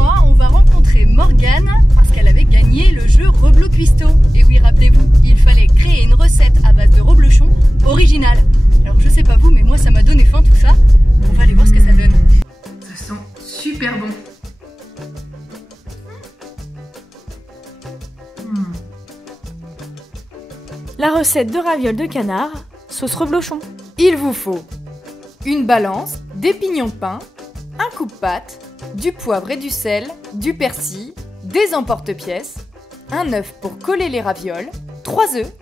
moi, on va rencontrer Morgane parce qu'elle avait gagné le jeu Rebloc Cuisto. Et oui, rappelez-vous, il fallait créer une recette à base de reblochon originale. Alors je sais pas vous, mais moi ça m'a donné faim tout ça. On va aller voir ce que ça donne. Ça sent super bon. La recette de ravioles de canard, sauce reblochon. Il vous faut une balance, des pignons de pain, un coupe-pâte, du poivre et du sel, du persil, des emporte-pièces, un œuf pour coller les ravioles, 3 œufs,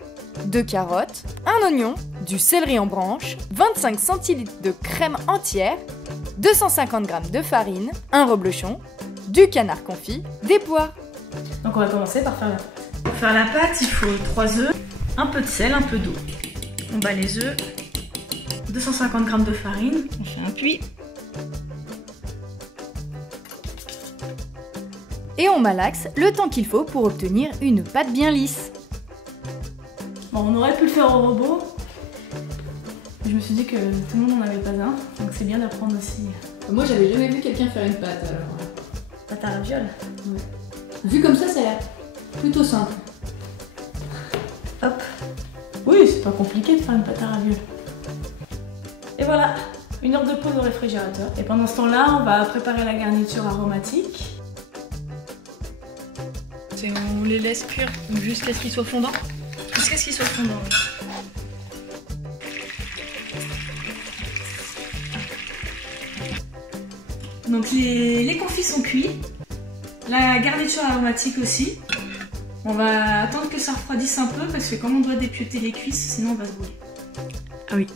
2 carottes, un oignon, du céleri en branches, 25 centilitres de crème entière, 250 g de farine, un reblochon, du canard confit, des pois. Donc on va commencer par faire la pâte. Pour faire la pâte, il faut 3 œufs, un peu de sel, un peu d'eau. On bat les œufs, 250 g de farine, on fait un puits. Et on malaxe le temps qu'il faut pour obtenir une pâte bien lisse. Bon, on aurait pu le faire au robot. Je me suis dit que tout le monde n'en avait pas un, donc c'est bien d'apprendre aussi. Moi j'avais jamais vu quelqu'un faire une pâte alors. Pâte à ravioles. Ouais. Vu comme ça a l'air plutôt simple. Hop. Oui, c'est pas compliqué de faire une pâte à ravioles. Et voilà, 1 heure de pause au réfrigérateur. Et pendant ce temps-là, on va préparer la garniture aromatique. On les laisse cuire jusqu'à ce qu'ils soient fondants. Jusqu'à ce qu'ils soient fondants. Donc les confits sont cuits. La garniture aromatique aussi. On va attendre que ça refroidisse un peu parce que comme on doit dépioter les cuisses, sinon on va se brûler. Ah oui.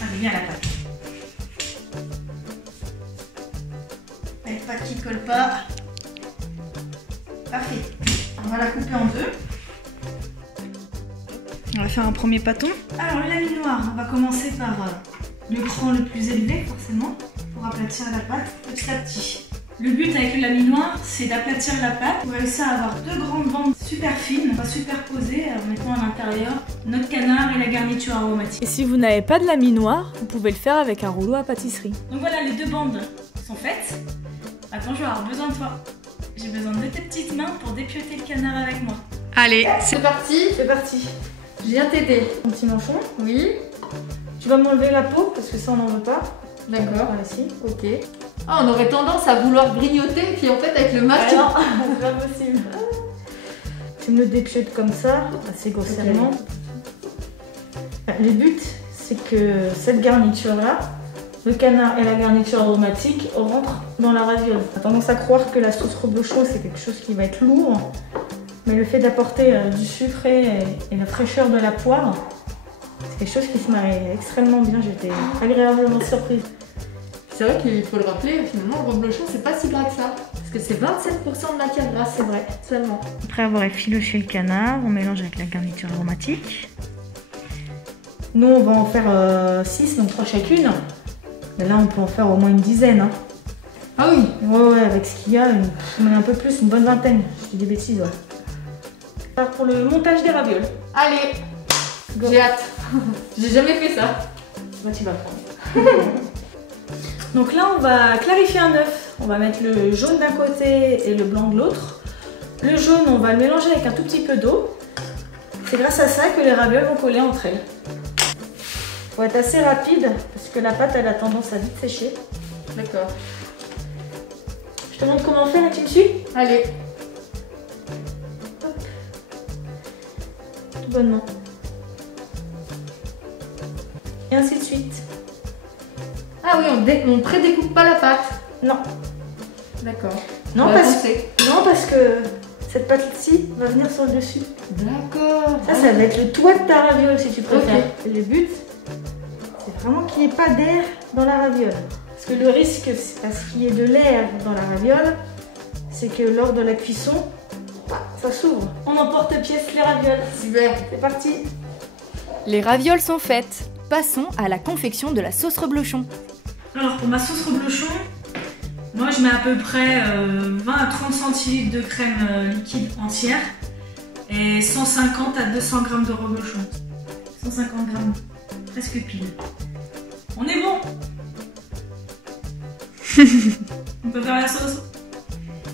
Allez, viens à la pâte. La pâte qui colle pas. Parfait. On va la couper en deux. On va faire un premier pâton. Alors le laminoir, on va commencer par le cran le plus élevé forcément pour aplatir la pâte petit à petit. Le but avec le laminoir, c'est d'aplatir la pâte pour réussir à avoir 2 grandes bandes super fines. On va superposer en mettant à l'intérieur notre canard et la garniture aromatique. Et si vous n'avez pas de laminoir, vous pouvez le faire avec un rouleau à pâtisserie. Donc voilà, les 2 bandes sont faites. Attends, je vais avoir besoin de toi. J'ai besoin de tes petites mains pour dépioter le canard avec moi. Allez, C'est parti. C'est parti. Je viens t'aider. Un petit manchon. Oui. Tu vas m'enlever la peau parce que ça on n'en veut pas. D'accord. Voilà, ici. Ok. Ah, on aurait tendance à vouloir grignoter, puis en fait avec le masque. Non, c'est pas possible. Tu me le dépiotes comme ça, assez grossièrement. Le but, c'est que cette garniture-là, le canard et la garniture aromatique rentrent dans la raviole. On a tendance à croire que la sauce reblochon, c'est quelque chose qui va être lourd. Mais le fait d'apporter du sucre et la fraîcheur de la poire, c'est quelque chose qui se marie extrêmement bien. J'étais agréablement surprise. C'est vrai qu'il faut le rappeler, finalement le reblochon c'est pas si gras que ça. Parce que c'est 27% de matière grasse, c'est vrai, seulement. Après avoir effiloché le canard, on mélange avec la garniture aromatique. Nous on va en faire 6, donc 3 chacune. Mais là on peut en faire au moins une dizaine. Hein. Ah oui. Ouais, avec ce qu'il y a, un peu plus, une bonne vingtaine. Je dis des bêtises, ouais. Alors pour le montage des ravioles. Allez, j'ai hâte. J'ai jamais fait ça. Moi tu vas prendre. Donc là on va clarifier un œuf. On va mettre le jaune d'un côté et le blanc de l'autre. Le jaune on va le mélanger avec un tout petit peu d'eau. C'est grâce à ça que les ravioles vont coller entre elles. Faut être assez rapide parce que la pâte elle a tendance à vite sécher. D'accord. Je te montre comment faire et tu me suis? Allez. Hop. Tout bonnement. Et ainsi de suite. Ah oui, on prédécoupe pas la pâte. Non. D'accord. Non, parce que cette pâte-ci va venir sur le dessus. D'accord. Ça va être le toit de ta raviole si tu préfères. Ok. Et le but, c'est vraiment qu'il n'y ait pas d'air dans la raviole. Parce que le risque, c'est parce qu'il y ait de l'air dans la raviole, c'est que lors de la cuisson, ça s'ouvre. On emporte-pièce les ravioles. Super. C'est parti. Les ravioles sont faites. Passons à la confection de la sauce reblochon. Alors pour ma sauce reblochon, moi je mets à peu près 20 à 30 centilitres de crème liquide entière et 150 à 200 g de reblochon. 150 g, presque pile. On est bon. On peut faire la sauce.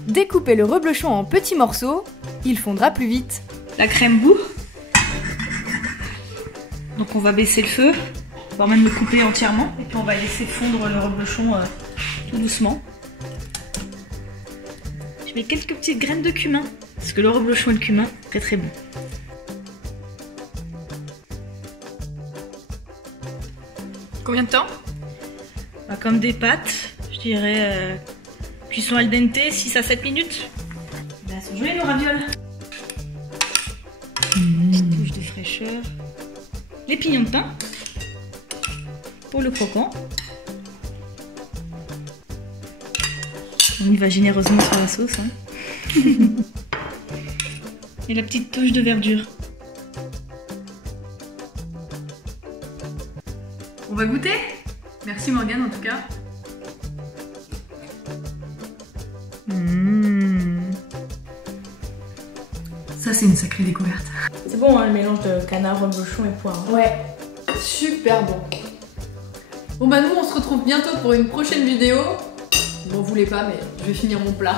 Découpez le reblochon en petits morceaux, il fondra plus vite. La crème bout. Donc on va baisser le feu, voire même le couper entièrement. Et puis on va laisser fondre le reblochon tout doucement. Je mets quelques petites graines de cumin, parce que le reblochon et le cumin, très très bon. Combien de temps? Comme des pâtes, je dirais cuisson al dente, 6 à 7 minutes. Là, elles sont jolies nos ravioles. Petite touche de fraîcheur. Les pignons de pain pour le croquant. On y va généreusement sur la sauce. Hein. Et la petite touche de verdure. On va goûter? Merci Morgane en tout cas. Ça c'est une sacrée découverte. C'est bon hein, le mélange de canard, reblochon et poire. Hein. Ouais, super bon. Bon bah nous on se retrouve bientôt pour une prochaine vidéo. Bon vous voulez pas mais je vais finir mon plat.